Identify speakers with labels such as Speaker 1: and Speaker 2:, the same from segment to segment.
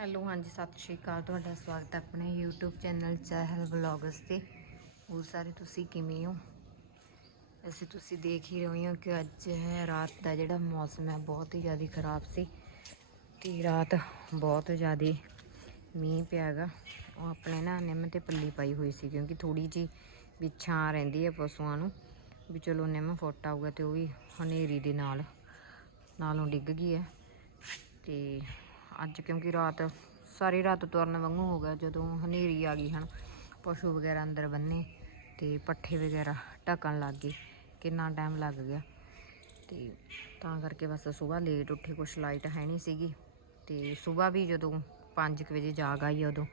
Speaker 1: Hello, ਹਾਂਜੀ, ਸਤਿ ਸ਼੍ਰੀ ਅਕਾਲ। ਤੁਹਾਡਾ ਸਵਾਗਤ ਹੈ ਆਪਣੇ YouTube ਚੈਨਲ ਚਹਿਲ ਵਲੌਗਸ ਤੇ। ਹੋਰ ਸਾਰੇ ਤੁਸੀਂ ਕਿਵੇਂ ਹੋ? ਅਸੀਂ ਤੁਸੀਂ ਦੇਖ ਹੀ ਰਹੇ ਹੋ ਕਿ ਅੱਜ ਹੈ, ਰਾਤ ਦਾ ਜਿਹੜਾ ਮੌਸਮ ਹੈ, ਬਹੁਤ ਹੀ ਜ਼ਿਆਦਾ ਖਰਾਬ ਸੀ ਤੇ ਰਾਤ ਬਹੁਤ ਜ਼ਿਆਦਾ ਮੀਂਹ ਪਿਆਗਾ ਉਹ ਆਪਣੇ ਨਾ ਨਿੰਮ ਤੇ ਪੱਲੀ ਪਾਈ ਹੋਈ ਸੀ ਕਿਉਂਕਿ ਥੋੜੀ ਜੀ ਵੀ ਛਾਂ ਰਹਿੰਦੀ ਹੈ ਪਸ਼ੂਆਂ ਨੂੰ। ਵੀ ਚਲੋ ਨਿੰਮ ਫੁੱਟ ਆਊਗਾ ਤੇ ਉਹ ਵੀ ਹਨੇਰੀ ਦੇ ਨਾਲ, ਨਾਲੋਂ ਡਿੱਗ ਗਈ ਹੈ। ਤੇ ਅੱਜ, ਕਿਉਂਕਿ ਰਾਤ ਸਾਰੀ ਰਾਤ ਤੁਰਨ ਵਾਂਗੂ ਹੋ ਗਿਆ, ਜਦੋਂ ਹਨੇਰੀ ਆ ਗਈ ਹਨ, ਪਸ਼ੂ ਵਗੈਰਾ ਅੰਦਰ ਬੰਨੇ ਤੇ ਪੱਠੇ ਵਗੈਰਾ ਢੱਕਣ ਲੱਗ ਗਏ, ਕਿੰਨਾ ਟਾਈਮ ਲੱਗ ਗਿਆ। ਤੇ ਤਾਂ ਕਰਕੇ ਬਸ ਸਵੇਰ ਲੇਟ ਉੱਠੇ, ਕੁਛ ਲਾਈਟ ਹੈ ਨਹੀਂ ਸੀਗੀ। ਤੇ ਸਵੇਰ ਵੀ ਜਦੋਂ 5 ਵਜੇ ਜਾਗ ਆਈ ਉਦੋਂ,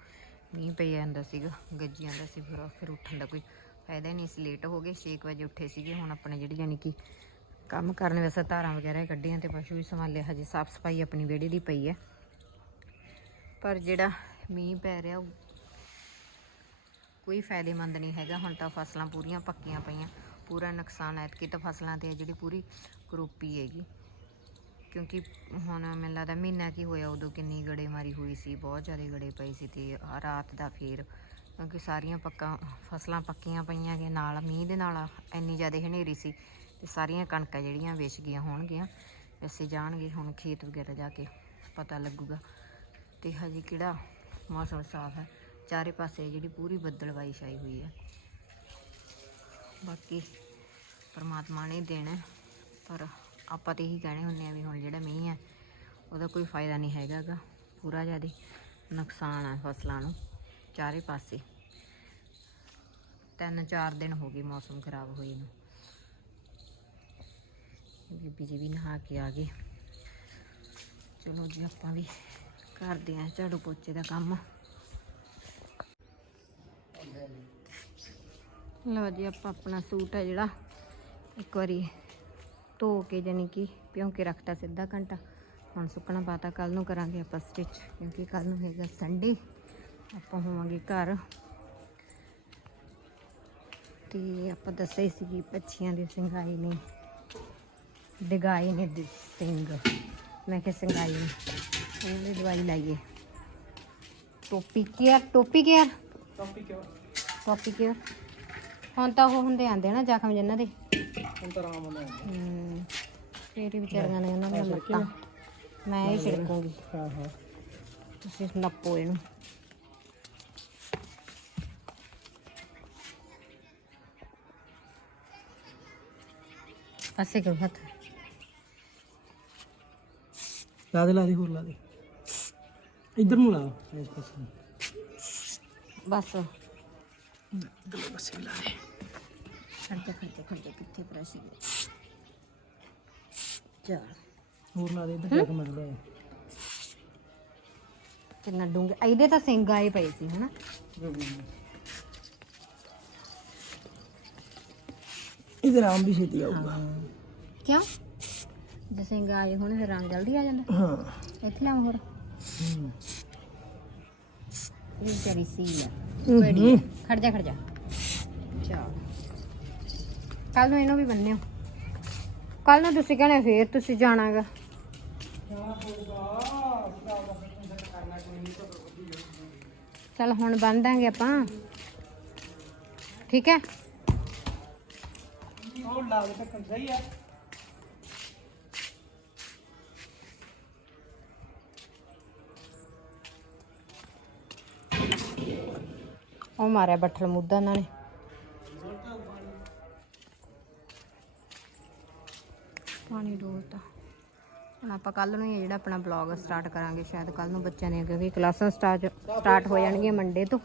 Speaker 1: ਮੀਂਹ ਪਈ ਜਾਂਦਾ ਸੀਗਾ, ਗੱਜੀ ਜਾਂਦਾ ਸੀ ਫਿਰ ਫਿਰ ਉੱਠਣ ਦਾ ਕੋਈ ਫਾਇਦਾ ਹੀ ਨਹੀਂ ਸੀ। ਲੇਟ ਹੋ ਗਏ 6 ਵਜੇ ਉੱਠੇ ਸੀਗੇ, ਹੁਣ ਆਪਣੇ ਜਿਹੜੀ ਯਾਨੀ ਕਿ ਕੰਮ ਕਰਨ ਵਾਸਤੇ ਧਾਰਾਂ ਵਗੈਰਾ ਕੱਢੀਆਂ ਤੇ ਪਸ਼ੂ ਵੀ ਸੰਭਾਲਿਆ ਹਜੇ ਸਾਫ਼ ਸਫ਼ਾਈ ਆਪਣੀ ਵਿਹੜੇ ਦੀ ਪਈ ਹੈ। ਪਰ ਜਿਹੜਾ ਮੀਂਹ ਪੈ ਰਿਹਾ ਉਹ ਕੋਈ ਫਾਇਦੇਮੰਦ ਨਹੀਂ ਹੈਗਾ। ਹੁਣ ਤਾਂ ਫਸਲਾਂ ਪੂਰੀਆਂ ਪੱਕੀਆਂ ਪਈਆਂ। ਪੂਰਾ ਨੁਕਸਾਨ ਐਤਕੀ ਤਾਂ ਫਸਲਾਂ ਤੇ ਹੈ ਜਿਹੜੀ ਪੂਰੀ ਕਰੋਪੀ ਹੈਗੀ। ਕਿਉਂਕਿ ਹੁਣ ਮੈਨੂੰ ਲੱਗਦਾ ਮਹੀਨਾ ਕੀ ਹੋਇਆ, ਉਦੋਂ ਕਿੰਨੀ ਗੜੇਮਾਰੀ ਹੋਈ ਸੀ। ਬਹੁਤ ਜ਼ਿਆਦਾ ਗੜੇ ਪਏ ਸੀ ਤੇ ਰਾਤ ਦਾ ਫੇਰ ਕਿਉਂਕਿ ਸਾਰੀਆਂ ਪੱਕਾ, ਫਸਲਾਂ ਪੱਕੀਆਂ ਪਈਆਂ ਗਏ ਨਾਲ ਮੀਂਹ ਦੇ ਨਾਲ ਇੰਨੀ ਜ਼ਿਆਦਾ ਹਨੇਰੀ ਸੀ ਤੇ ਸਾਰੀਆਂ ਕਣਕਾਂ ਜਿਹੜੀਆਂ ਵੇਚ ਗਈਆਂ ਹੋਣਗੀਆਂ। ਵੈਸੇ ਜਾਣਗੇ ਹੁਣ ਖੇਤ ਵਗੈਰਾ ਜਾ ਕੇ ਪਤਾ ਲੱਗੂਗਾ। ਤੇ ਹਜੇ ਕਿਹੜਾ ਮੌਸਮ ਸਾਫ਼ ਹੈ। ਚਾਰੇ ਪਾਸੇ ਜਿਹੜੀ ਪੂਰੀ ਬੱਦਲਵਾਈ ਛਾਈ ਹੋਈ ਹੈ। ਬਾਕੀ ਪਰਮਾਤਮਾ ਨੇ ਦੇਣਾ ਪਰ ਆਪਾਂ ਤੇ ਇਹੀ ਕਹਿਣੇ ਹੁੰਦੇ ਆ ਵੀ ਹੁਣ ਜਿਹੜਾ ਮੀਂਹ ਹੈ, ਉਹਦਾ ਕੋਈ ਫਾਇਦਾ ਨਹੀਂ ਹੈਗਾਗਾ ਪੂਰਾ ਜ਼ਿਆਦਾ ਨੁਕਸਾਨ ਹੈ ਫਸਲਾਂ ਨੂੰ ਚਾਰੇ ਪਾਸੇ। ਤਿੰਨ ਚਾਰ ਦਿਨ ਹੋ ਗਏ ਮੌਸਮ ਖਰਾਬ ਹੋਏ ਨੂੰ। ਬੀਬੀ ਜੀ ਵੀ ਨਹਾ ਕੇ ਆ ਗਏ। ਚਲੋ ਜੀ ਆਪਾਂ ਵੀ ਕਰਦੇ ਆਂ ਝਾੜੂ ਪੋਚੇ ਦਾ ਕੰਮ। ਲਓ ਜੀ, ਆਪਾਂ ਆਪਣਾ ਸੂਟ ਹੈ ਜਿਹੜਾ ਇੱਕ ਵਾਰੀ ਧੋ ਕੇ ਜਾਨੀ ਕਿ ਭਿਉਂ ਕੇ ਰੱਖਤਾ ਸਿੱਧਾ ਘੰਟਾ। ਹੁਣ ਸੁੱਕਣਾ ਪਾਤਾ ਕੱਲ ਨੂੰ ਕਰਾਂਗੇ ਆਪਾਂ ਸਟਿਚ ਕਿਉਂਕਿ ਕੱਲ ਨੂੰ ਹੈਗਾ ਸੰਡੇ ਆਪਾਂ ਹੋਵਾਂਗੇ ਘਰ। ਤੇ ਆਪਾਂ ਦੱਸਿਆ ਸੀ ਕਿ ਪੱਛੀਆਂ ਦੀ ਸਿੰਗਾਈ ਨੇ ਡਿਗਾਈ ਨੇ ਦੇ ਸਿੰਘ। ਮੈਂ ਕਿਹਾ ਸਿੰਗਾਈ ਨੇ। ਦੀ ਦਵਾਈ ਲਾਈਏ। ਟੋਪੀ ਕੇਅਰ ਟੋਪੀ ਕੇਅਰ? ਟੋਪੀ ਹੁਣ ਤਾਂ ਉਹ ਹੁੰਦੇ ਆਂਦੇ ਨਾ ਜ਼ਖਮ ਜਿਨ੍ਹਾਂ ਦੇ।
Speaker 2: ਹੁਣ ਤਾਂ ਆਰਾਮ ਆਉਂਦਾ ਹੈ
Speaker 1: ਫੇਰ ਹੀ ਵਿਚਾਰੀਆਂ ਨੇ ਉਹਨਾਂ ਦੀਆਂ ਲੱਤਾਂ। ਮੈਂ ਹੀ ਛਿੜਕੂੰਗੀ।
Speaker 2: ਹਾਂ ਹਾਂ।
Speaker 1: ਤੁਸੀਂ ਨੱਪੋ ਇਹਨੂੰ। ਪਾਸੇ ਕਰੋ ਹੱਥ।
Speaker 2: ਲਾ ਦੇ ਲਾ ਦੇ ਹੋਰ ਲਾ ਦੇ। ਇੱਧਰ ਨੂੰ ਲਾ ਇਸ ਪਾਸੇ ਨੂੰ।
Speaker 1: ਬਸ।
Speaker 2: ਇੱਧਰਲੇ ਪਾਸੇ ਵੀ ਲਾ ਦੇ।
Speaker 1: ਖਰਚਾ ਖਰਚਾ ਖਰਚਾ ਕਿੱਥੇ ਪ੍ਰੈਸ ਚਲ।
Speaker 2: ਹੋਰ ਲਾ ਦੇ ਇੱਧਰ ਜਾ ਕੇ ਮਿਲ ਲਿਆ
Speaker 1: ਕਿੰਨਾ ਡੂੰਘੇ। ਇਹਦੇ ਤਾਂ ਸਿੰਘ ਆਏ ਪਏ ਸੀ ਹਨਾ?
Speaker 2: ਇਧਰ ਆਮ ਵੀ ਛੇਤੀ ਆਊਗਾ।
Speaker 1: ਕਿਉਂ? ਜੇ ਸਿੰਘ ਆਏ ਹੁਣ ਫਿਰ ਰੰਗ ਜਲਦੀ ਆ ਜਾਂਦਾ।
Speaker 2: ਹਾਂ।
Speaker 1: ਇੱਥੇ ਲਾਉਂ ਹੋਰ।
Speaker 2: ਹੂੰ।
Speaker 1: ਇਹ ਵਿਚਾਰੀ ਸੀ ਆ
Speaker 2: ਹੂੰ।
Speaker 1: ਬੜੀ ਆ। ਖੜ ਜਾ ਖੜ ਜਾ। ਚਲ। ਕੱਲ ਨੂੰ ਇਹਨੂੰ ਵੀ ਬੰਨਿਓ। ਕੱਲ ਨੂੰ ਤੁਸੀਂ ਕਹਣਾ ਫੇਰ ਤੁਸੀਂ ਜਾਣਾਗਾ। ਚਲ ਹੁਣ ਬੰਨ ਦਾਂਗੇ ਆਪਾਂ। ਠੀਕ ਹੈ?
Speaker 2: ਉਹ ਲਾ ਦੇ ਤਾਂ ਸਹੀ ਹੈ।
Speaker 1: ਉਹ ਮਾਰਿਆ ਬੱਠਲ ਮੁੱਦਾ ਉਹਨਾਂ ਨੇ। ਪਾਣੀ ਡੋਲਤਾ। ਹੁਣ ਆਪਾਂ ਕੱਲ ਨੂੰ ਹੀ ਇਹ ਜਿਹੜਾ ਆਪਣਾ ਬਲੌਗ ਸਟਾਰਟ ਕਰਾਂਗੇ ਸ਼ਾਇਦ ਕੱਲ ਨੂੰ ਬੱਚਿਆਂ ਦੀਆਂ ਕਿਉਂਕਿ ਕਲਾਸਾਂ ਸਟਾਰਟ ਸਟਾਰਟ ਹੋ ਜਾਣਗੀਆਂ ਮੰਡੇ ਤੋਂ।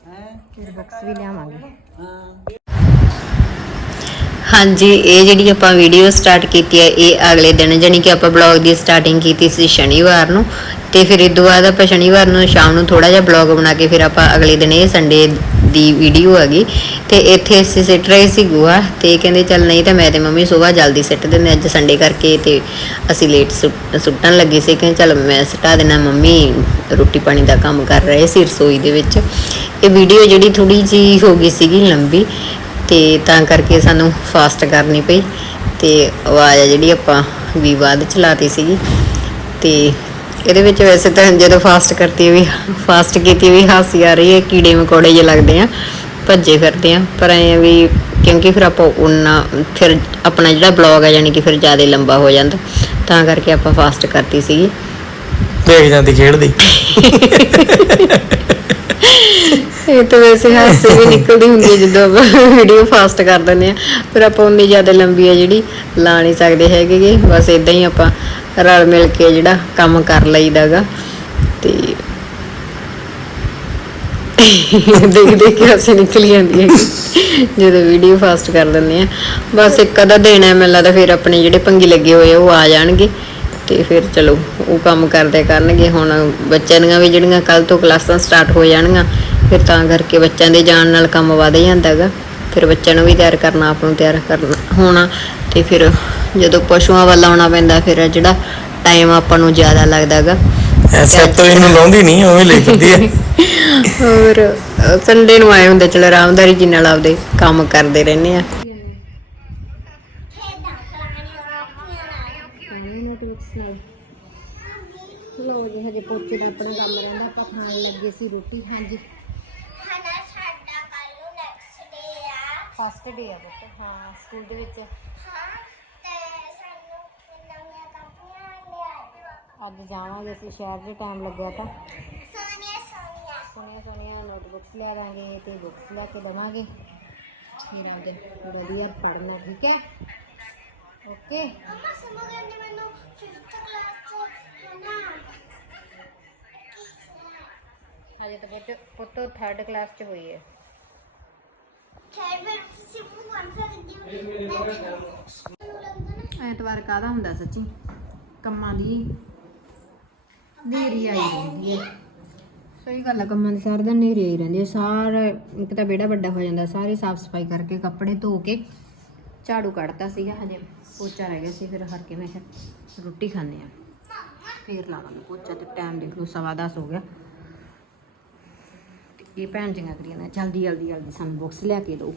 Speaker 1: ਫਿਰ ਬੁੱਕਸ ਵੀ ਲਿਆਵਾਂਗੇ।
Speaker 3: ਹਾਂਜੀ, ਇਹ ਜਿਹੜੀ ਆਪਾਂ ਵੀਡੀਓ ਸਟਾਰਟ ਕੀਤੀ ਹੈ, ਇਹ ਅਗਲੇ ਦਿਨ ਜਾਨੀ ਕਿ ਆਪਾਂ ਬਲੌਗ ਦੀ ਸਟਾਰਟਿੰਗ ਕੀਤੀ ਸੀ ਸ਼ਨੀਵਾਰ ਨੂੰ ਤੇ ਫਿਰ ਇਸ ਤੋਂ ਬਾਅਦ ਆਪਾਂ ਸ਼ਨੀਵਾਰ ਨੂੰ ਸ਼ਾਮ ਨੂੰ ਥੋੜਾ ਜਿਹਾ ਬਲੌਗ ਬਣਾ ਕੇ ਫਿਰ ਆਪਾਂ ਅਗਲੇ ਦਿਨ ਇਹ ਸੰਡੇ ਦੀ ਵੀਡੀਓ ਹੈਗੀ ਤੇ ਇੱਥੇ ਅਸੀਂ ਸਿੱਟ ਰਹੇ ਸੀ ਗੋਹਾ ਤੇ ਕਹਿੰਦੇ ਚੱਲ ਨਹੀਂ ਤਾਂ ਮੈਂ ਤੇ ਮੰਮੀ ਸਵੇਰ ਜਲਦੀ ਸਿੱਟ ਦਿੰਦੇ ਅੱਜ ਸੰਡੇ ਕਰਕੇ ਤੇ ਅਸੀਂ ਲੇਟ ਸੁੱਟਣ ਲੱਗੇ ਸੀ ਕਿ ਚੱਲ ਮੈਂ ਸਿੱਟਾ ਦੇਣਾ ਮੰਮੀ ਰੋਟੀ ਪਾਣੀ ਦਾ ਕੰਮ ਕਰ ਰਹੇ ਸੀ ਰਸੋਈ ਦੇ ਵਿੱਚ। ਇਹ ਵੀਡੀਓ ਜਿਹੜੀ ਥੋੜੀ ਜੀ ਹੋ ਗਈ ਸੀਗੀ ਲੰਬੀ ਤੇ ਤਾਂ ਕਰਕੇ ਸਾਨੂੰ ਫਾਸਟ ਕਰਨੀ ਪਈ ਤੇ ਆਵਾਜ਼ ਆ ਜਿਹੜੀ ਆਪਾਂ ਵੀ ਬਾਅਦ ਚ ਲਾਤੀ ਸੀਗੀ ਤੇ ਇਹਦੇ ਵਿੱਚ ਵੈਸੇ ਤਾਂ ਜਦੋਂ ਫਾਸਟ ਕਰਤੀ ਵੀ ਫਾਸਟ ਕੀਤੀ ਵੀ ਹਾਸੀ ਆ ਰਹੀ ਹੈ ਕੀੜੇ ਮਕੌੜੇ ਜਿਹੇ ਲੱਗਦੇ ਆ ਭੱਜੇ ਫਿਰਦੇ ਆ ਪਰ ਐ ਵੀ ਕਿਉਂਕਿ ਫਿਰ ਆਪਾਂ ਉਨਾ ਫਿਰ ਆਪਣਾ ਜਿਹੜਾ ਬਲੌਗ ਹੈ ਯਾਨੀ ਕਿ ਫਿਰ ਜ਼ਿਆਦਾ ਲੰਬਾ ਹੋ ਜਾਂਦਾ ਤਾਂ ਕਰਕੇ ਆਪਾਂ ਫਾਸਟ ਕਰਤੀ ਸੀਗੀ।
Speaker 2: ਦੇਖ ਜਾਂਦੀ ਖੇਡਦੀ।
Speaker 3: ਇਹ ਤਾਂ ਵੈਸੇ ਹਾਸੇ ਵੀ ਨਿਕਲਦੀ ਹੁੰਦੀ ਹੈ ਜਦੋਂ ਆਪਾਂ ਵੀਡੀਓ ਫਾਸਟ ਕਰ ਦਿੰਦੇ ਆ। ਪਰ ਆਪਾਂ ਉਨੀ ਜ਼ਿਆਦਾ ਲੰਬੀ ਹੈ ਜਿਹੜੀ ਲਾ ਨਹੀਂ ਸਕਦੇ ਹੈਗੇ ਬਸ ਇਦਾਂ ਹੀ ਆਪਾਂ ਰਲ ਮਿਲ ਕੇ ਜਿਹੜਾ ਕੰਮ ਕਰ ਲਈਦਾਗਾ ਤੇ ਦੇਖ ਦੇਖ ਕੇ ਹਾਸੇ ਨਿਕਲ ਜਾਂਦੀ ਹੈ ਜਦੋਂ ਵੀਡੀਓ ਫਾਸਟ ਕਰ ਦਿੰਦੇ ਆ। ਬਸ ਇੱਕ ਅਦਾ ਦਿਨ ਹੈ ਮੈਨੂੰ ਲੱਗਦਾ ਫਿਰ ਆਪਣੇ ਜਿਹੜੇ ਪੰਗੀ ਲੱਗੇ ਹੋਏ ਆ ਉਹ ਆ ਜਾਣਗੇ। ਤੇ ਫਿਰ ਚਲੋ ਉਹ ਕੰਮ ਕਰਦੇ ਕਰਨਗੇ। ਹੁਣ ਬੱਚਿਆਂ ਦੀਆਂ ਵੀ ਜਿਹੜੀਆਂ ਕੱਲ ਤੋਂ ਕਲਾਸਾਂ ਸਟਾਰਟ ਹੋ ਜਾਣਗੀਆਂ ਫਿਰ ਤਾਂ ਕਰਕੇ ਬੱਚਿਆਂ ਦੇ ਜਾਣ ਨਾਲ ਕੰਮ ਵਧ ਜਾਂਦਾਗਾ ਫਿਰ ਬੱਚਿਆਂ ਨੂੰ ਵੀ ਤਿਆਰ ਕਰਨਾ ਆਪ ਨੂੰ ਤਿਆਰ ਕਰਨਾ ਹੋਣਾ ਤੇ ਫਿਰ ਜਦੋਂ ਪਸ਼ੂਆਂ ਵੱਲ ਆਉਣਾ ਪੈਂਦਾ ਫਿਰ ਜਿਹੜਾ ਟਾਈਮ ਆਪਾਂ ਨੂੰ ਜ਼ਿਆਦਾ ਲੱਗਦਾਗਾ
Speaker 2: ਐਸੇ ਤੋਂ ਇਹਨੂੰ ਲਾਉਂਦੀ ਨਹੀਂ ਉਵੇਂ ਲਿਖਦੀ ਹੈ
Speaker 3: ਹੋਰ ਸੰਡੇ ਨੂੰ ਆਏ ਹੁੰਦੇ ਚਲ ਆਰਾਮਦਾਰੀ ਜੀ ਨਾਲ ਆਪਦੇ ਕੰਮ ਕਰਦੇ ਰਹਿੰਦੇ ਆ।
Speaker 1: ਲੋ ਜੀ ਹਜੇ ਪੋਚੇ ਦਾ ਆਪਣਾ ਕੰਮ ਰਹਿੰਦਾ ਆਪਾਂ ਖਾਣ ਲੱਗੇ ਸੀ ਰੋਟੀ। ਹਾਂਜੀ
Speaker 4: ਹਨਾ ਸਾਡਾ ਕੱਲ ਨੂੰ ਨੈਕਸਟ ਡੇ ਆ
Speaker 1: ਫਸਟ ਡੇ ਆ ਬੱਤ ਹਾਂ ਸਕੂਲ ਦੇ ਵਿੱਚ।
Speaker 4: ਹਾਂ ਤੇ ਸਾਨੂੰ ਨਵੀਆਂ ਕਾਪੀਆਂ ਲਿਆ
Speaker 1: ਅੱਜ ਜਾਵਾਂਗੇ ਅਸੀਂ, ਸ਼ਹਿਰ ਦੇ ਟਾਈਮ ਲੱਗਿਆ ਤਾਂ।
Speaker 4: ਸੋਨੀਆ ਸੋਨੀਆ
Speaker 1: ਸੋਹਣੀਆਂ ਸੋਹਣੀਆਂ ਨੋਟਬੁੱਕਸ ਲੈ ਦਾਂਗੇ ਤੇ ਬੁੱਕਸ ਲੈ ਕੇ ਦਵਾਂਗੇ। ਫਿਰ ਅੱਜ ਵਧੀਆ ਪੜ੍ਹਨਾ, ਠੀਕ ਹੈ? ਓਕੇ
Speaker 4: ਮਮਾ ਸਮਝ ਗਏ ਮੈਨੂੰ 5th ਕਲਾਸ ਚ ਹਨਾ
Speaker 1: ਹਜੇ ਤਾਂ ਪੁੱਤ ਪੁੱਤ ਥਰਡ ਕਲਾਸ ਚ ਹੋਈ ਹੈ
Speaker 4: ਖੈਰ ਫਿਰ ਸਿਮੂ ਕੌਣ ਸਾ ਦਿੱਤੀ
Speaker 1: ਐਤਵਾਰ ਕਾਹਦਾ ਹੁੰਦਾ ਸੱਚੀ? ਕੰਮਾਂ ਦੀ ਨੇਰੀ ਆਈ ਰਹਿੰਦੀ ਹੈ। ਸਹੀ ਗੱਲ ਆ, ਕੰਮਾਂ ਦੀ ਸਾਰਾ ਦਿਨ ਨੇਰੀ ਆਈ ਰਹਿੰਦੀ ਹੈ। ਸਾਰਾ ਇੱਕ ਤਾਂ ਵਿਹੜਾ ਵੱਡਾ ਹੋ ਜਾਂਦਾ, ਸਾਰੀ ਸਾਫ਼ ਸਫ਼ਾਈ ਕਰਕੇ ਕੱਪੜੇ ਧੋ ਕੇ ਝਾੜੂ ਕੱਢਤਾ ਸੀਗਾ, ਹਜੇ ਪੋਚਾ ਰਹਿ ਗਿਆ ਸੀ, ਫਿਰ ਹਰ ਕੇ ਮੈਂ ਕਿਹਾ ਰੋਟੀ ਖਾਂਦੇ ਆ ਫੇਰ ਲਾਵਾਂਗੇ ਪੋਚਾ ਤੇ ਟਾਈਮ ਦੇਖ ਲਓ, ਸਵਾ ਦਸ ਹੋ ਗਿਆ। ਇਹ ਭੈਣ ਜੀਆਂ ਕਰੀਆਂ ਨੇ। ਜਲਦੀ ਜਲਦੀ ਜਲਦੀ ਸਾਨੂੰ ਬੁੱਕਸ ਲਿਆ ਕੇ ਦਿਓ।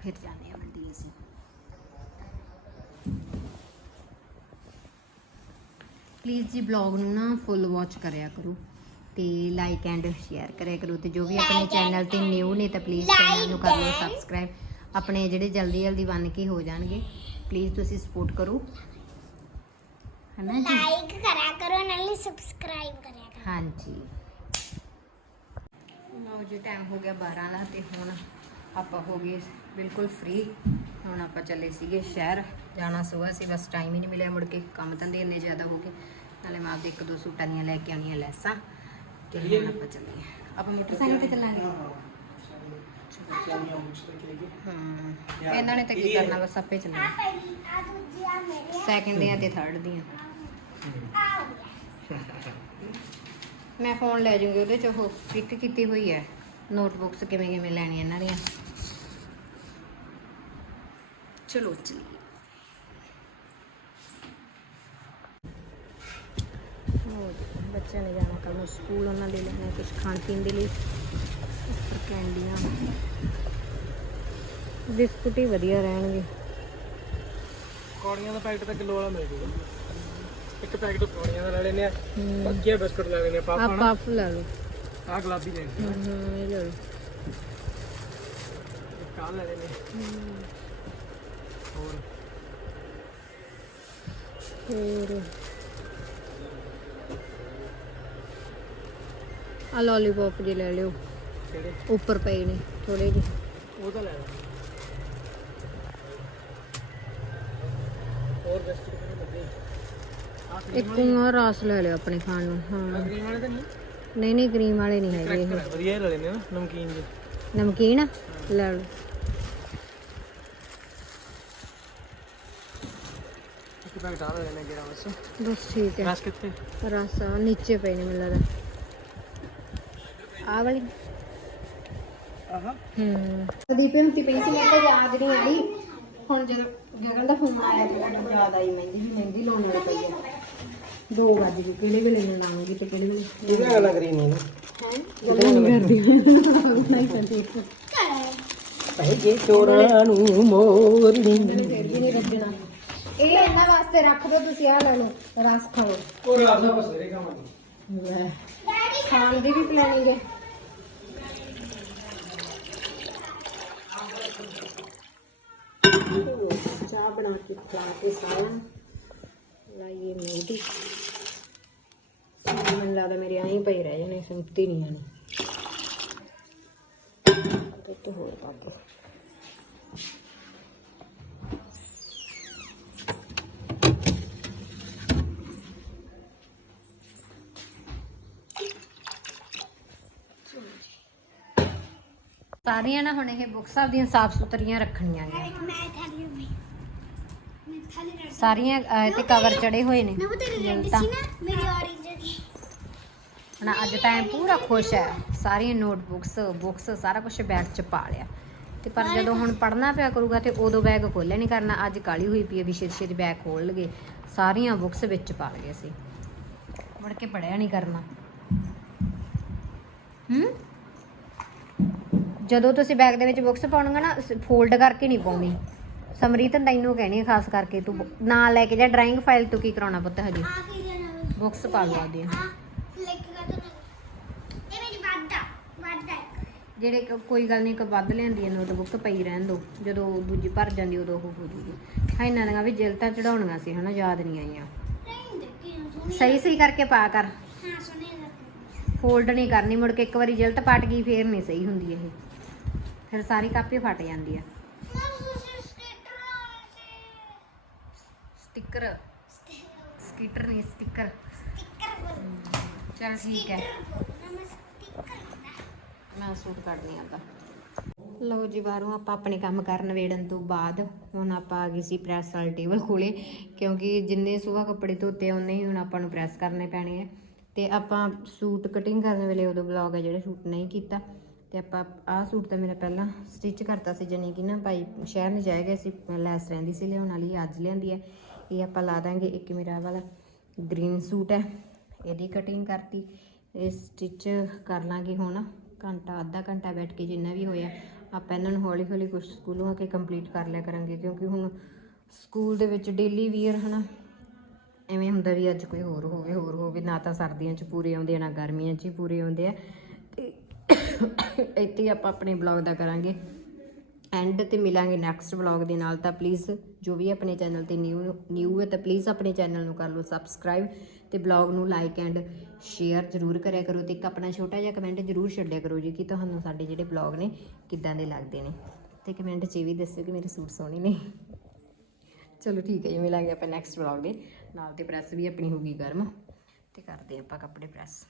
Speaker 1: ਫਿਰ ਜਾਂਦੇ ਆ ਮੰਡੀ ਅਸੀਂ। ਪਲੀਜ਼ ਜੀ ਬਲੌਗ ਨੂੰ ਨਾ ਫੁੱਲ ਵਾਚ ਕਰਿਆ ਕਰੋ ਤੇ ਲਾਈਕ ਐਂਡ ਸ਼ੇਅਰ ਕਰਿਆ ਕਰੋ ਤੇ ਜੋ ਵੀ ਆਪਣੇ ਚੈਨਲ ਤੇ ਨਿਊ ਨੇ ਤਾਂ ਪਲੀਜ਼ ਚੈਨਲ ਨੂੰ ਕਰ ਲਓ ਸਬਸਕ੍ਰਾਈਬ ਆਪਣੇ ਜਿਹੜੇ ਜਲਦੀ ਜਲਦੀ ਬਣ ਕੇ ਹੋ ਜਾਣਗੇ ਪਲੀਜ਼ ਤੁਸੀਂ ਸਪੋਰਟ ਕਰੋ। ਹਨਾ ਜੀ?
Speaker 4: ਲਾਈਕ ਕਰਿਆ ਕਰੋ ਨਾਲੇ ਸਬਸਕ੍ਰਾਈਬ ਕਰਿਆ ਕਰੋ।
Speaker 1: ਹਾਂਜੀ। ਲਓ ਜੀ ਟਾਈਮ ਹੋ ਗਿਆ 12 ਦਾ ਤੇ ਹੁਣ ਆਪਾਂ ਹੋ ਗਏ ਬਿਲਕੁਲ ਫ੍ਰੀ ਹੁਣ ਆਪਾਂ ਚੱਲੇ ਸੀਗੇ ਸ਼ਹਿਰ। ਜਾਣਾ ਸੁਬਹ ਸੀ ਬਸ ਟਾਈਮ ਹੀ ਨਹੀਂ ਮਿਲਿਆ ਮੁੜ ਕੇ। ਕੰਮ ਧੰਦੇ ਇੰਨੇ ਜ਼ਿਆਦਾ ਹੋ ਗਏ। ਨਾਲੇ ਮੈਂ ਆਪਦੇ ਇੱਕ ਦੋ ਸੂਟਾਂ ਦੀਆਂ ਲੈ ਕੇ ਆਉਣੀਆਂ ਲੈਸਾਂ। ਤੇ ਹੁਣ ਆਪਾਂ ਚੱਲੇ ਹਾਂ। ਆਪਾਂ ਮੋਟਰਸਾਈਕਲ ਤੇ ਚੱਲਾਂਗੇ। ਹਮ ਇਹਨਾਂ ਨੇ ਤਾਂ ਕੀ ਕਰਨਾ ਬਸ ਆਪੇ ਚੱਲਣਾ।
Speaker 4: ਪਹਿਲੀ ਆ ਦੂਜੀ ਆ ਮੇਰੇ।
Speaker 1: ਸੈਕਿੰਡ ਦੀਆਂ ਤੇ ਥਰਡ ਦੀਆਂ।
Speaker 4: ਹੋ
Speaker 1: ਮੈਂ ਫੋਨ ਲੈ ਜੂੰਗੀ ਉਹਦੇ ਚ, ਉਹ ਪਿਕ ਕੀਤੀ ਹੋਈ ਹੈ। ਨੋਟਬੁੱਕਸ ਕਿਵੇਂ ਕਿਵੇਂ ਲੈਣੀਆਂ ਇਹਨਾਂ ਦੀਆਂ। ਚਲੋ ਚਲੀਏ ਬੱਚਿਆਂ ਨੇ ਜਾਣਾ ਕੱਲ ਨੂੰ ਸਕੂਲ, ਉਹਨਾਂ ਲਈ ਲੈਣਾ ਕੁਝ ਖਾਣ ਪੀਣ ਦੇ ਲਈ। ਉੱਪਰ ਕੈਂਡੀਆਂ। ਬਿਸਕੁਟ ਹੀ ਵਧੀਆ ਰਹਿਣਗੇ।
Speaker 2: ਕੌੜੀਆਂ ਦਾ ਪੈਕਟ ਤਾਂ ਕਿਲੋ ਵਾਲਾ ਮਿਲ ਜੂਗਾ। ਇੱਕ ਪੈਕਟ ਦਾ ਲੈ ਲੈਨੇ ਆ। ਬਾਕੀ ਆ ਬਿਸਕੁਟ ਲੈ ਲੈਨੇ ਆ
Speaker 1: ਆ
Speaker 2: ਪਾਪਾ
Speaker 1: ਲੈ ਲਓ।
Speaker 2: ਆ ਗੁਲਾਬੀ ਲੈ ਲੈਨੇ
Speaker 1: ਹਮ ਇਹ ਲੈ ਲਓ।
Speaker 2: ਆਹ ਲੈ ਲੈਨੇ ਹੋਰ?
Speaker 1: ਹੋਰ? ਆ ਲੋਲੀਪੌਪ ਜੇ ਲੈ ਲਿਓ।
Speaker 2: ਕਿਹੜੇ?
Speaker 1: ਉੱਪਰ ਪਏ ਨੇ ਥੋੜੇ ਜਿਹੇ।
Speaker 2: ਉਹ ਤਾਂ ਲੈ ਲੈ। ਹੋਰ ਬਿਸਕੁਟ
Speaker 1: ਇੱਕ ਉਹ ਰਸ ਲੈ ਲਿਓ ਆਪਣੇ ਖਾਣ ਨੂੰ ਹਾਂ।
Speaker 2: ਕਰੀਮ ਵਾਲੇ ਤਾਂ ਨਹੀਂ
Speaker 1: ਨਹੀਂ ਨਹੀਂ ਕਰੀਮ ਵਾਲੇ ਨਹੀਂ ਹੈਗੇ ਇਹ।
Speaker 2: ਕਰੈਕਰ ਵਧੀਆ ਲੈ ਲੈਨੇ ਨਾ ਨਮਕੀਨ ਜੀ।
Speaker 1: ਨਮਕੀਨ? ਲੈ ਲਓ।
Speaker 2: ਇੱਕ ਪੈਕਟ ਆ ਲੈ ਲੈਨੇ ਜਿਹੜਾ ਬਸ।
Speaker 1: ਬਸ ਠੀਕ ਹੈ।
Speaker 2: ਰਸ ਕਿੱਥੇ?
Speaker 1: ਰਸ ਆ ਨੀਚੇ ਪਏ ਨੇ ਮੈਨੂੰ ਲੱਗਦਾ। ਆ ਵਾਲੀ।
Speaker 2: ਆਹਾ।
Speaker 1: ਹੂੰ। ਦੀਪ ਹੁੰਦੀ ਪਈ ਸੀ? ਮੈਂ ਤਾਂ ਯਾਦ ਨਹੀਂ ਆਈ ਹੁਣ ਜਦੋਂ ਗਗਨ ਦਾ ਫੋਨ ਆਇਆ ਤੇ ਯਾਦ ਆਈ ਮਹਿੰਦੀ ਵੀ ਮਹਿੰਦੀ ਲਾਉਣ ਵਾਲੀ ਪਈ ਹੈ। ਦੋ ਵੱਜ ਗਏ ਕਿਹੜੇ ਵੇਲੇ ਮੈਂ ਲਾਉਂਗੀ ਤੇ ਕਿਹੜੇ ਵੇਲੇ?
Speaker 2: ਇਹਦੇ ਨਾਲ ਲੱਗ ਰਹੀ ਨਹੀਂ ਨਾ?
Speaker 1: ਗੱਲਾਂ ਨਹੀਂ ਕਰਦੀ। ਨਹੀਂ ਕਰਦੀ
Speaker 2: ਜੇ ਚੋਰਾਂ ਨੂੰ ਮੋਰਨੀ
Speaker 1: ਫਿਰ ਵੀ ਨਹੀਂ ਰੱਜਣਾ। ਇਹ ਇਹਨਾਂ ਵਾਸਤੇ ਰੱਖ ਦਿਓ ਤੁਸੀਂ ਆ ਲੈ ਲਓ ਰਸ ਖਾਓ।
Speaker 2: ਉਹ ਰਾਤ ਦਾ ਬਸੇਰੇ ਖਾਵਾਂਗੇ।
Speaker 1: ਲੈ ਖਾਣ ਦੀ ਵੀ ਪਲੈਨਿੰਗ ਹੈ। ਚਾਹ ਬਣਾ ਕੇ ਖਵਾ ਕੇ ਸਾਰਿਆਂ ਲਾਈਏ ਮਹਿੰਦੀ ਲੱਗਦਾ ਮੇਰੇ ਆਈ ਪਈ ਰਹਿ ਜਾਣੇ ਸੁਣਤੀ ਨਹੀਂ ਆਣੀ ਤੇ ਹੋਰ ਪਾ ਕੇ ਸਾਰੀਆਂ ਨਾ ਹੁਣ ਇਹ ਬੁੱਕਸ ਆਪਦੀਆਂ ਸਾਫ਼ ਸੁਥਰੀਆਂ ਰੱਖਣੀਆਂ ਨੇ।
Speaker 4: ਮੈਂ ਥਾਲੀ ਮੈਂ ਮੈਂ ਥਾਲੀ ਰੱਖ
Speaker 1: ਸਾਰੀਆਂ ਅਹ, ਤੇ ਕਵਰ ਚੜੇ ਹੋਏ ਨੇ।
Speaker 4: ਨਾ ਉਹ ਤੇਰੀ ਰੈਡ
Speaker 1: ਤਾਂ
Speaker 4: ਸੀ ਨਾ ਮੇਰੀ orange ਦੀ
Speaker 1: ਹੁਣ ਅੱਜ ਤਾਂ ਐਂ ਪੂਰਾ ਖੁਸ਼ ਹੈ। ਸਾਰੀਆਂ ਨੋਟਬੁੱਕਸ ਬੁੱਕਸ ਸਾਰਾ ਕੁਝ ਬੈਗ 'ਚ ਪਾ ਲਿਆ। ਤੇ ਪਰ ਜਦੋਂ ਹੁਣ ਪੜਨਾ ਪਿਆ ਕਰੂਗਾ ਤੇ ਉਦੋਂ ਬੈਗ ਖੋਲਿਆ ਨਹੀਂ ਕਰਨਾ ਅੱਜ ਕਾਲੀ ਹੋਈ ਪਈ ਹੈ ਵੀ ਛੇਤੀ ਛੇਤੀ ਬੈਗ ਖੋਲ ਲਗੇ ਸਾਰੀਆਂ ਬੁੱਕਸ ਵਿੱਚ ਪਾ ਲਏ ਸੀ। ਮੁੜ ਕੇ ਪੜਿਆ ਨਹੀਂ ਕਰਨਾ। ਹੂੰ? ਜਦੋਂ ਤੁਸੀਂ ਬੈਗ ਦੇ ਵਿੱਚ ਬੁੱਕਸ ਪਾਉਣਗੇ ਨਾ ਫੋਲਡ ਕਰਕੇ ਨਹੀਂ ਪਾਉਣੀ ਸਮਰੀਤ ਤੈਨੂੰ ਕਹਿਣੀ ਖਾਸ ਕਰਕੇ ਤੂੰ ਨਾਲ ਲੈ ਕੇ ਜਾ ਡਰਾਇੰਗ ਫਾਈਲ ਤੋਂ ਕੀ ਕਰਾਉਣਾ ਪੁੱਤ ਹਜੇ? ਬੁੱਕਸ ਪਾ ਲਓ ਆਦੀਆਂ
Speaker 4: ਆ ਲਿਖ ਕੇ ਤਾਂ ਇਹ ਮੇਰੀ ਵਾਦਾ ਵਾਦਾ
Speaker 1: ਜਿਹੜੇ ਕ- ਕੋਈ ਗੱਲ ਨਹੀਂ ਇੱਕ ਵੱਧ ਲਿਆਂਦੀ ਹੈ ਨੋਟਬੁੱਕ ਪਈ ਰਹਿਣ ਦੋ। ਜਦੋਂ ਦੂਜੀ ਭਰ ਜਾਂਦੀ ਉਦੋਂ ਉਹ ਹੋ ਜੂਗੀ। ਹਾਂ ਇਹਨਾਂ ਦੀਆਂ ਵੀ ਜਿਲਤਾਂ ਚੜਾਉਣੀਆਂ ਸੀ ਹਨਾ ਯਾਦ ਨਹੀਂ ਆਈਆਂ।
Speaker 4: ਨਹੀਂ ਦੇਖੀ ਸੁਣੀ
Speaker 1: ਸਹੀ ਸਹੀ ਕਰਕੇ ਪਾ ਕਰ।
Speaker 4: ਹਾਂ
Speaker 1: ਫੋਲਡ ਨਹੀਂ ਕਰਨੀ ਮੁੜ ਕੇ ਇੱਕ ਵਾਰੀ ਜਿਲਤ ਪਟ ਗਈ ਫੇਰ ਨਹੀਂ ਸਹੀ ਹੁੰਦੀ ਇਹ। ਫਿਰ ਸਾਰੀ ਕਾਪੀ ਫਟ ਜਾਂਦੀ ਆ ਸਟicker ਸਟicker ਨਹੀਂ ਸਟicker ਚਲ ਠੀਕ ਹੈ। ਮੈਂ ਮੈਂ ਸੂਟ ਕੱਢਨੀ ਆਦਾ ਲਓ ਜੀ, ਬਾਹਰੋਂ ਆਪਾਂ ਆਪਣੇ ਕੰਮ ਕਰਨ ਵੇੜਨ ਤੋਂ ਬਾਅਦ ਹੁਣ ਆਪਾਂ ਆ ਗਏ ਸੀ ਪ੍ਰੈਸ ਵਾਲੇ ਟੇਬਲ ਕੋਲੇ, ਕਿਉਂਕਿ ਜਿੰਨੇ ਸੁਬਾ ਕੱਪੜੇ ਧੋਤੇ ਉਹਨੇ ਹੀ ਹੁਣ ਆਪਾਂ ਨੂੰ ਪ੍ਰੈਸ ਕਰਨੇ ਪੈਣੇ ਆ। ਤੇ ਆਪਾਂ ਸੂਟ ਕਟਿੰਗ ਕਰਨ ਵੇਲੇ ਉਦੋਂ ਬਲੌਗ ਹੈ ਜਿਹੜਾ ਸ਼ੂਟ ਨਹੀਂ ਕੀਤਾ। ਤੇ ਆਪਾਂ ਆਹ ਸੂਟ ਤਾਂ ਮੇਰਾ ਪਹਿਲਾਂ ਸਟਿਚ ਕਰਤਾ ਸੀ, ਜਣੀ ਕਿ ਨਾ ਭਾਈ ਸ਼ਹਿਰ ਨਹੀਂ ਜਾਏਗਾ ਸੀ, ਲੈਸ ਰਹਿੰਦੀ ਸੀ ਲਿਆਉਣ ਵਾਲੀ ਅੱਜ ਲਿਆਂਦੀ ਹੈ ਇਹ ਆਪਾਂ ਲਾ ਦਾਂਗੇ, ਇੱਕ ਮੇਰਾ ਵਾਲਾ ਗ੍ਰੀਨ ਸੂਟ ਹੈ, ਇਹਦੀ ਕਟਿੰਗ ਕਰਤੀ, ਇਹ ਸਟਿਚ ਕਰ ਲਾਂਗੇ ਹੁਣ। ਘੰਟਾ, ਅੱਧਾ ਘੰਟਾ ਬੈਠ ਕੇ ਜਿੰਨਾ ਵੀ ਹੋਇਆ, ਆਪਾਂ ਇਹਨਾਂ ਨੂੰ ਹੌਲੀ ਹੌਲੀ ਕੁਝ ਸਕੂਲੋਂ ਆ ਕੇ ਕੰਪਲੀਟ ਕਰ ਲਿਆ ਕਰਾਂਗੇ, ਕਿਉਂਕਿ ਹੁਣ ਸਕੂਲ ਦੇ ਵਿੱਚ ਡੇਲੀ ਵੀਅਰ ਹਨਾ, ਐਵੇਂ ਹੁੰਦਾ ਵੀ ਅੱਜ ਕੋਈ ਹੋਰ ਹੋਵੇ ਹੋਰ ਹੋਵੇ, ਨਾ ਤਾਂ ਸਰਦੀਆਂ 'ਚ ਪੂਰੇ ਆਉਂਦੇ ਆ ਨਾ ਗਰਮੀਆਂ 'ਚ ਹੀ ਪੂਰੇ ਆਉਂਦੇ ਆ, ਤੇ ਇੱਥੇ ਹੀ ਆਪਾਂ ਆਪਣੇ ਬਲੌਗ ਦਾ ਕਰਾਂਗੇ। ਐਂਡ ਤੇ ਮਿਲਾਂਗੇ ਨੈਕਸਟ ਵਲੌਗ ਦੇ ਨਾਲ, ਤਾਂ ਪਲੀਜ਼ ਜੋ ਵੀ ਆਪਣੇ ਚੈਨਲ ਤੇ ਨਿਊ ਨਿਊ ਹੈ, ਤਾਂ ਪਲੀਜ਼ ਆਪਣੇ ਚੈਨਲ ਨੂੰ ਕਰ ਲਓ ਸਬਸਕ੍ਰਾਈਬ ਤੇ ਬਲੌਗ ਨੂੰ ਲਾਈਕ ਐਂਡ ਸ਼ੇਅਰ ਜ਼ਰੂਰ ਕਰਿਆ ਕਰੋ ਤੇ ਇੱਕ ਆਪਣਾ ਛੋਟਾ ਜਿਹਾ ਕਮੈਂਟ ਜ਼ਰੂਰ ਛੱਡਿਆ ਕਰੋ ਜੀ ਕਿ ਤੁਹਾਨੂੰ ਸਾਡੇ ਜਿਹੜੇ ਬਲੌਗ ਨੇ ਕਿੱਦਾਂ ਦੇ ਲੱਗਦੇ ਨੇ। ਤੇ ਕਮੈਂਟ 'ਚ ਇਹ ਵੀ ਦੱਸਿਓ ਕਿ ਮੇਰੇ ਸੂਟ ਸੋਹਣੇ ਨੇ। ਚਲੋ ਠੀਕ ਹੈ ਜੀ, ਮਿਲਾਂਗੇ ਆਪਾਂ ਨੈਕਸਟ ਵਲੌਗ ਦੇ। ਨਾਲ ਤੇ ਪ੍ਰੈਸ ਵੀ ਆਪਣੀ ਹੋਗੀ ਗਰਮ। ਤੇ ਕਰਦੇ ਆਪਾਂ ਕੱਪੜੇ ਪ੍ਰੈਸ